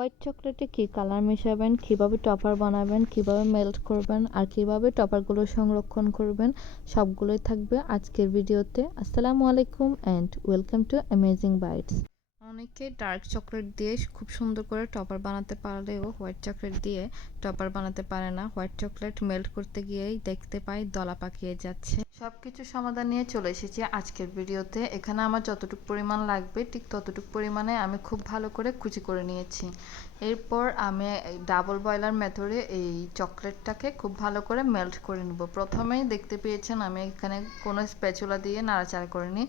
White চকলেটে কী colour মেশাবেন? কীভাবে topper বানাবেন? কীভাবে মেল্ট করবেন? আর কীভাবে টপারগুলো সংরক্ষণ করবেন? সবগুলোই থাকবে আজকের ভিডিওতে। আসসালামু আলাইকুম and welcome to amazing bites. অনেকে ডার্ক চকলেট দিয়ে খুব সুন্দর করে টপার বানাতে পারলেও হোয়াইট চকলেট দিয়ে টপার বানাতে পারে না। হোয়াইট চকলেট মেল্ট করতে গিয়েই দেখতে পাই দলা পাকিয়ে যাচ্ছে। সব কিছু সমাধান নিয়ে চলে এসেছি আজকের ভিডিওতে। এখানে আমার যতটুকু পরিমাণ লাগবে, ঠিক ততটুকু পরিমাণে আমি খুব ভালো করে কুচি করে নিয়েছি। এরপর আমি ডাবল বয়লার মেথডে এই চকলেটটাকে খুব ভালো করে মেল্ট করে নেব। প্রথমেই দেখতে পেয়েছেন আমি এখানে কোনো স্প্যাচুলা দিয়ে নাড়াচাড়া করিনি।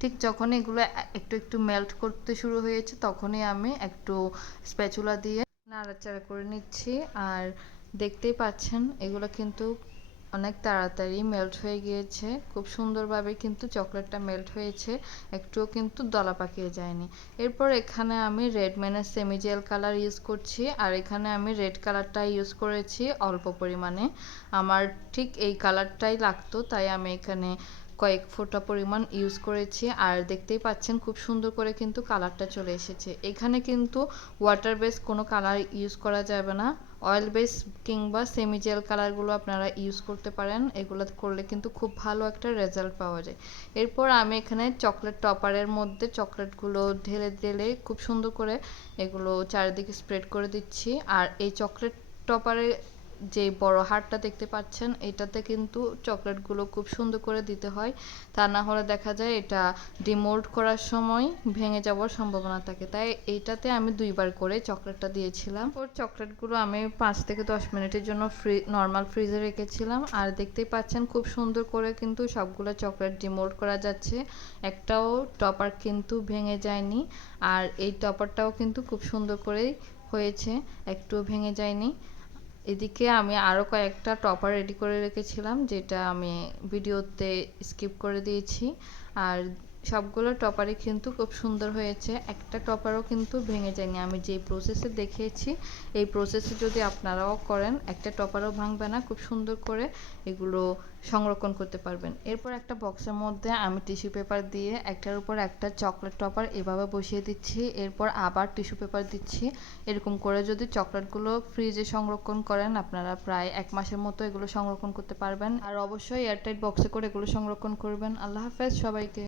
ঠিক যখন এগুলো একটু একটু মেল্ট করতে শুরু হয়েছে, তখনই আমি একটু স্প্যাচুলা দিয়ে নাড়াচাড়া করে নিচ্ছি। আর দেখতেই পাচ্ছেন, এগুলো কিন্তু অনেক তাড়াতাড়ি মেল্ট হয়ে গিয়েছে। খুব সুন্দরভাবে কিন্তু চকলেটটা মেল্ট হয়েছে। একটুও কিন্তু দলা পাকিয়ে যায়নি। এরপর এখানে আমি রেড ম্যানের সেমি জেল কালার ইউজ করছি। আর এখানে আমি রেড কালারটা ইউজ করেছি অল্প পরিমাণে। আমার ঠিক এই কালারটাই লাগতো, তাই আমি এখানে কয়েক ফোঁটা পরিমাণ ইউজ করেছি। আর দেখতেই পাচ্ছেন খুব সুন্দর করে কিন্তু কালারটা চলে এসেছে। এখানে কিন্তু ওয়াটার বেস কোনো কালার ইউজ করা যাবে না। অয়েল বেস কিংবা সেমি জেল কালারগুলো আপনারা ইউজ করতে পারেন। এগুলো করলে কিন্তু খুব ভালো একটা রেজাল্ট পাওয়া যায়। এরপর আমি এখানে চকলেট টপারের মধ্যে চকলেটগুলো ঢেলে ঢেলে খুব সুন্দর করে এগুলো চারিদিকে স্প্রেড করে দিচ্ছি। আর এই চকলেট টপারে যে বড় হারটা দেখতে পাচ্ছেন, এটাতে কিন্তু চকলেটগুলো খুব সুন্দর করে দিতে হয়। তা না হলে দেখা যায় এটা ডিমোল্ড করার সময় ভেঙে যাওয়ার সম্ভাবনা থাকে। তাই এইটাতে আমি দুইবার করে চকলেটটা দিয়েছিলাম। ওর চকলেটগুলো আমি পাঁচ থেকে দশ মিনিটের জন্য ফ্রি, নর্মাল ফ্রিজে রেখেছিলাম। আর দেখতেই পাচ্ছেন খুব সুন্দর করে কিন্তু সবগুলো চকলেট ডিমোল্ড করা যাচ্ছে। একটাও টপার কিন্তু ভেঙে যায়নি। আর এই টপারটাও কিন্তু খুব সুন্দর করেই হয়েছে, একটুও ভেঙে যায়নি। এদিকে আমি আরও কয়েকটা টপার রেডি করে রেখেছিলাম, যেটা আমি ভিডিওতে স্কিপ করে দিয়েছি। আর সবগুলো টপারই কিন্তু খুব সুন্দর হয়েছে। একটা টপারও কিন্তু ভেঙে যায়নি। আমি যে প্রসেসে দেখিয়েছি, এই প্রসেসে যদি আপনারাও করেন, একটা টপারও ভাঙবে না। খুব সুন্দর করে এগুলো সংরক্ষণ করতে পারবেন। এরপর একটা বক্সের মধ্যে আমি টিস্যু পেপার দিয়ে একটার উপর একটা চকলেট টপার এভাবে বসিয়ে দিচ্ছি। এরপর আবার টিস্যু পেপার দিচ্ছি। এরকম করে যদি চকলেটগুলো ফ্রিজে সংরক্ষণ করেন, আপনারা প্রায় এক মাসের মতো এগুলো সংরক্ষণ করতে পারবেন। আর অবশ্যই এয়ারটাইট বক্সে করে এগুলো সংরক্ষণ করবেন। আল্লাহ হাফেজ সবাইকে।